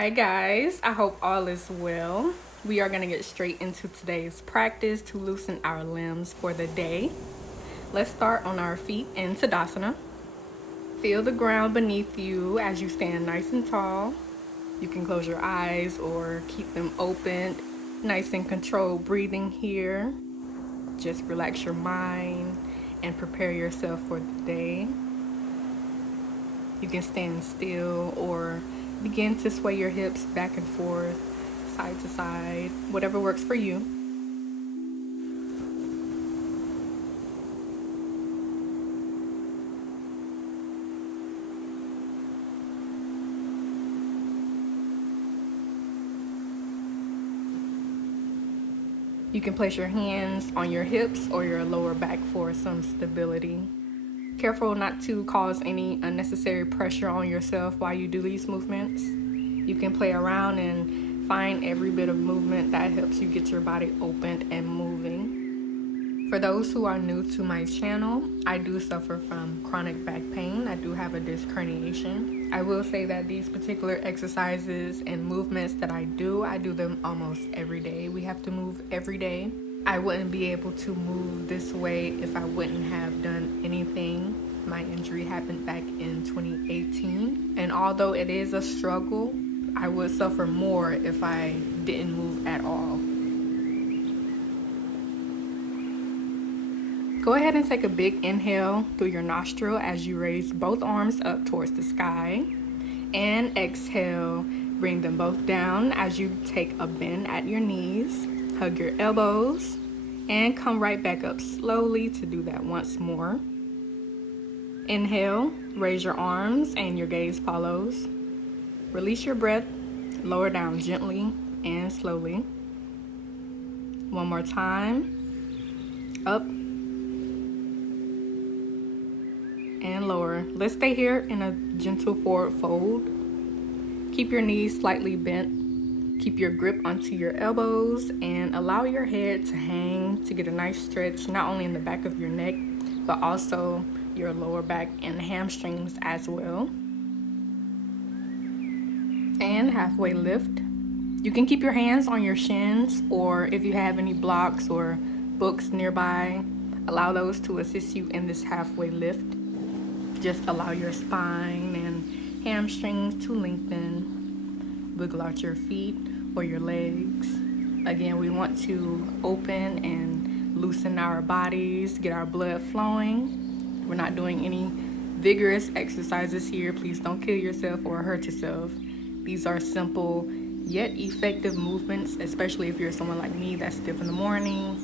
Hi guys, I hope all is well. We are going to get straight into today's practice to loosen our limbs for the day. Let's start on our feet in Tadasana. Feel the ground beneath you as you stand nice and tall. You can close your eyes or keep them open. Nice and controlled breathing here. Just relax your mind and prepare yourself for the day. You can stand still or begin to sway your hips back and forth, side to side, whatever works for you. You can place your hands on your hips or your lower back for some stability. Careful not to cause any unnecessary pressure on yourself while you do these movements. You can play around and find every bit of movement that helps you get your body opened and moving. For those who are new to my channel, I do suffer from chronic back pain. I do have a disc herniation. I will say that these particular exercises and movements that I do them almost every day. We have to move every day. I wouldn't be able to move this way if I wouldn't have done anything. My injury happened back in 2018, and although it is a struggle, I would suffer more if I didn't move at all. Go ahead and take a big inhale through your nostril as you raise both arms up towards the sky, and exhale, bring them both down as you take a bend at your knees. Hug your elbows and come right back up slowly to do that once more. Inhale, raise your arms and your gaze follows. Release your breath, lower down gently and slowly. One more time. Up and lower. Let's stay here in a gentle forward fold. Keep your knees slightly bent. Keep your grip onto your elbows and allow your head to hang to get a nice stretch, not only in the back of your neck, but also your lower back and hamstrings as well. And halfway lift. You can keep your hands on your shins, or if you have any blocks or books nearby, allow those to assist you in this halfway lift. Just allow your spine and hamstrings to lengthen. Wiggle out your feet or your legs. Again, we want to open and loosen our bodies, get our blood flowing. We're not doing any vigorous exercises here. Please don't kill yourself or hurt yourself. These are simple yet effective movements, especially if you're someone like me that's stiff in the morning.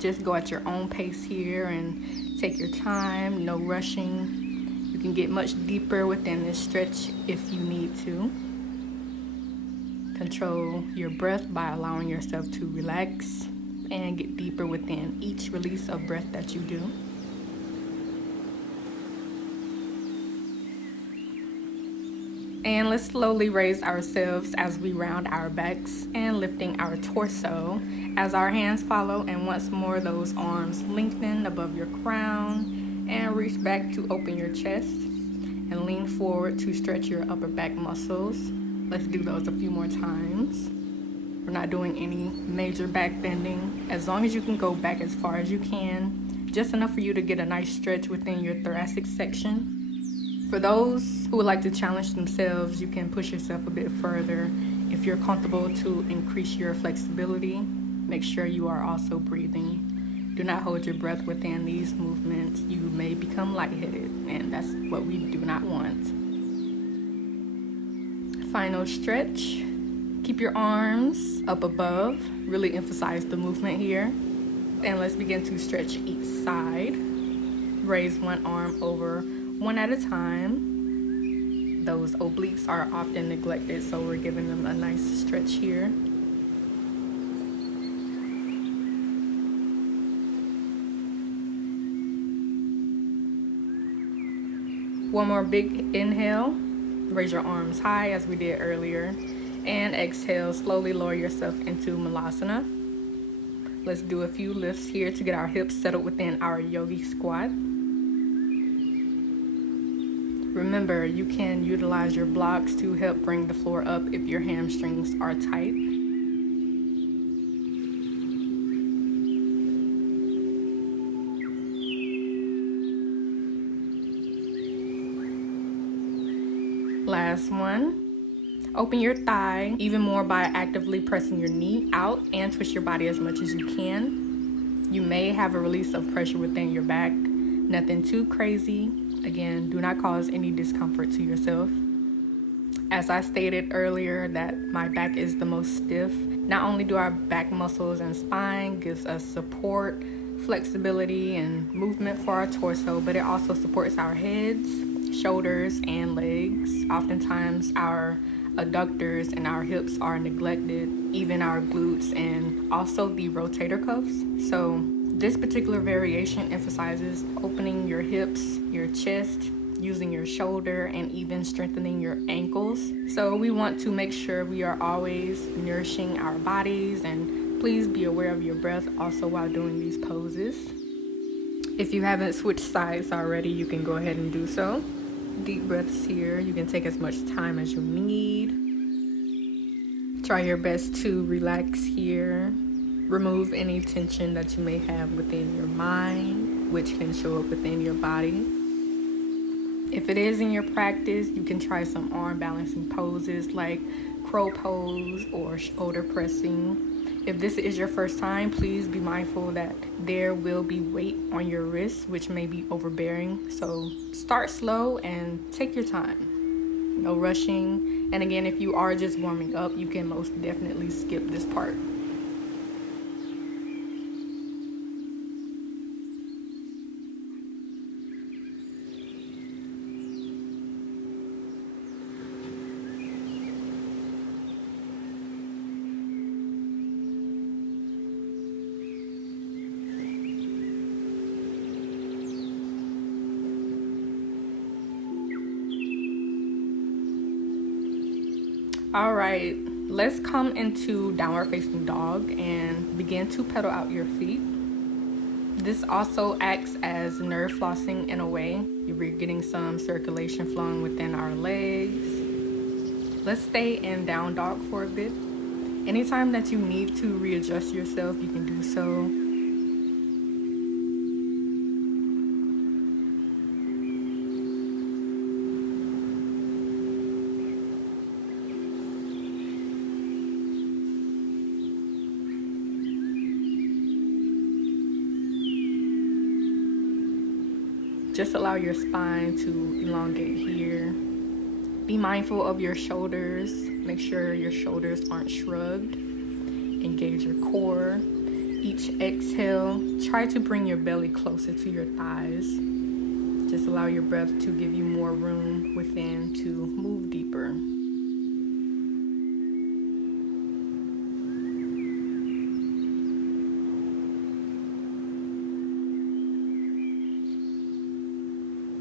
Just go at your own pace here and take your time, no rushing. You can get much deeper within this stretch if you need to. Control your breath by allowing yourself to relax and get deeper within each release of breath that you do. And let's slowly raise ourselves as we round our backs and lifting our torso as our hands follow, and once more those arms lengthen above your crown and reach back to open your chest and lean forward to stretch your upper back muscles. Let's do those a few more times. We're not doing any major back bending. As long as you can go back as far as you can, just enough for you to get a nice stretch within your thoracic section. For those who would like to challenge themselves, you can push yourself a bit further. If you're comfortable to increase your flexibility, make sure you are also breathing. Do not hold your breath within these movements. You may become lightheaded, and that's what we do not want. Final stretch. Keep your arms up above. Really emphasize the movement here. And let's begin to stretch each side. Raise one arm over one at a time. Those obliques are often neglected, so we're giving them a nice stretch here. One more big inhale. Raise your arms high as we did earlier, and exhale, slowly lower yourself into Malasana. Let's do a few lifts here to get our hips settled within our Yogi squat. Remember, you can utilize your blocks to help bring the floor up if your hamstrings are tight. Last one. Open your thigh even more by actively pressing your knee out and twist your body as much as you can. You may have a release of pressure within your back. Nothing too crazy. Again, do not cause any discomfort to yourself. As I stated earlier that my back is the most stiff, not only do our back muscles and spine gives us support, flexibility, and movement for our torso, but it also supports our heads, shoulders, and legs. Oftentimes our adductors and our hips are neglected, even our glutes and also the rotator cuffs. So this particular variation emphasizes opening your hips, your chest, using your shoulder, and even strengthening your ankles. So we want to make sure we are always nourishing our bodies, and please be aware of your breath also while doing these poses. If you haven't switched sides already, you can go ahead and do so. Deep breaths here. You can take as much time as you need. Try your best to relax here. Remove any tension that you may have within your mind, which can show up within your body. If it is in your practice, you can try some arm balancing poses like crow pose or shoulder pressing. If this is your first time, please be mindful that there will be weight on your wrists, which may be overbearing. So start slow and take your time. No rushing. And again, if you are just warming up, you can most definitely skip this part. All right, let's come into downward facing dog and begin to pedal out your feet. This also acts as nerve flossing in a way. You're getting some circulation flowing within our legs. Let's stay in down dog for a bit. Anytime that you need to readjust yourself, you can do so. Just allow your spine to elongate here. Be mindful of your shoulders. Make sure your shoulders aren't shrugged. Engage your core. Each exhale, try to bring your belly closer to your thighs. Just allow your breath to give you more room within to move deeper.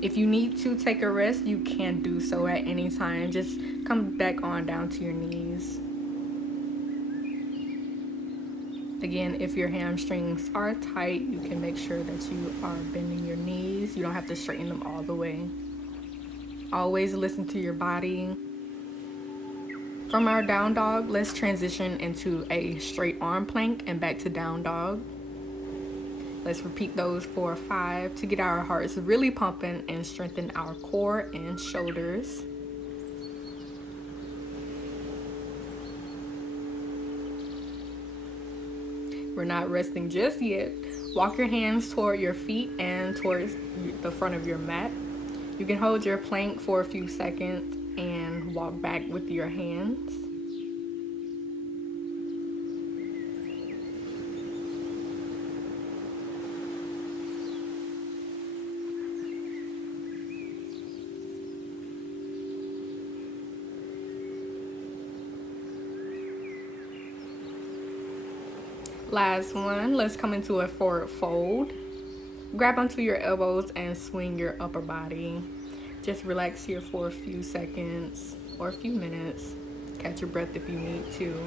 If you need to take a rest, you can do so at any time. Just come back on down to your knees. Again, if your hamstrings are tight, you can make sure that you are bending your knees. You don't have to straighten them all the way. Always listen to your body. From our down dog, let's transition into a straight arm plank and back to down dog. Let's repeat those for 5 to get our hearts really pumping and strengthen our core and shoulders. We're not resting just yet. Walk your hands toward your feet and towards the front of your mat. You can hold your plank for a few seconds and walk back with your hands. Last one, let's come into a forward fold. Grab onto your elbows and swing your upper body. Just relax here for a few seconds or a few minutes. Catch your breath if you need to.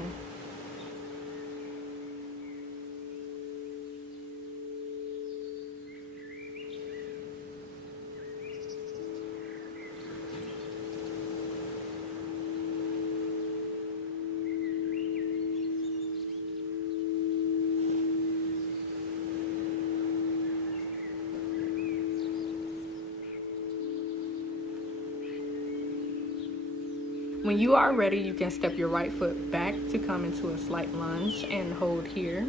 When you are ready, you can step your right foot back to come into a slight lunge and hold here.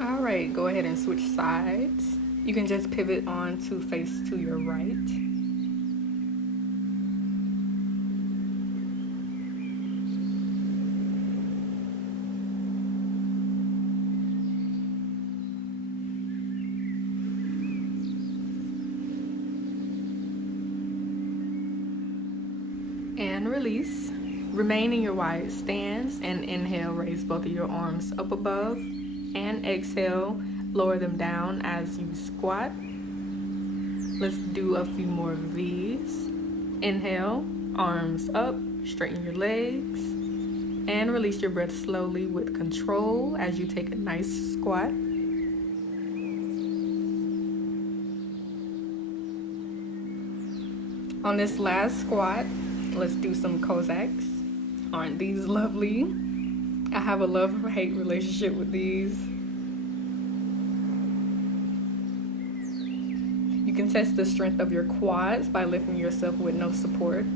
All right, go ahead and switch sides. You can just pivot on to face to your right. And release. Remain in your wide stance and inhale, raise both of your arms up above, and exhale, lower them down as you squat. Let's do a few more of these. Inhale, arms up, straighten your legs, and release your breath slowly with control as you take a nice squat. On this last squat, let's do some Cossacks. Aren't these lovely? I have a love-hate relationship with these. You can test the strength of your quads by lifting yourself with no support.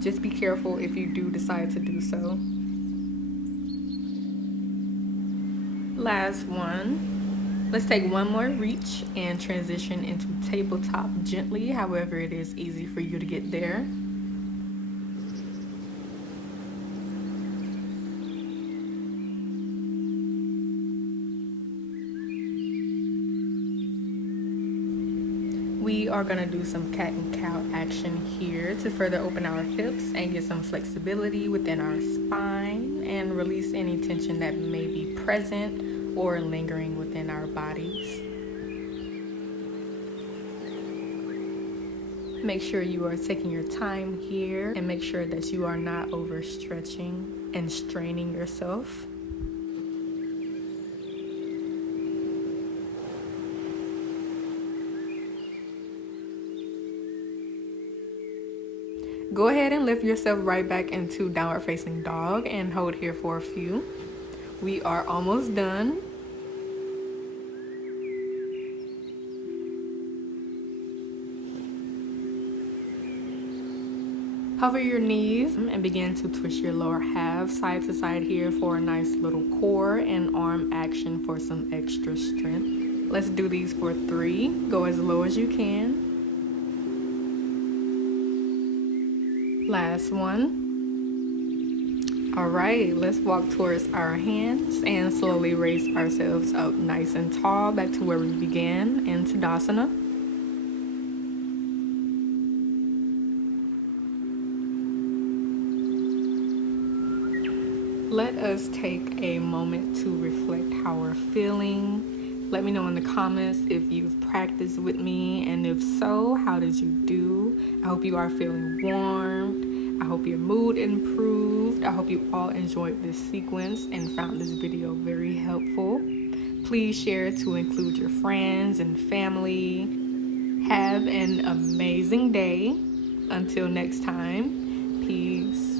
Just be careful if you do decide to do so. Last one. Let's take one more reach and transition into tabletop gently, however it is easy for you to get there. We are going to do some cat and cow action here to further open our hips and get some flexibility within our spine and release any tension that may be present or lingering within our bodies. Make sure you are taking your time here and make sure that you are not overstretching and straining yourself. Go ahead and lift yourself right back into downward facing dog and hold here for a few. We are almost done. Hover your knees and begin to twist your lower half side to side here for a nice little core and arm action for some extra strength. Let's do these for 3. Go as low as you can. Last one. All right, let's walk towards our hands and slowly raise ourselves up nice and tall back to where we began in Tadasana. Let us take a moment to reflect how we're feeling. Let me know in the comments if you've practiced with me, and if so, how did you do? I hope you are feeling warmed. I hope your mood improved. I hope you all enjoyed this sequence and found this video very helpful. Please share to include your friends and family. Have an amazing day. Until next time, peace.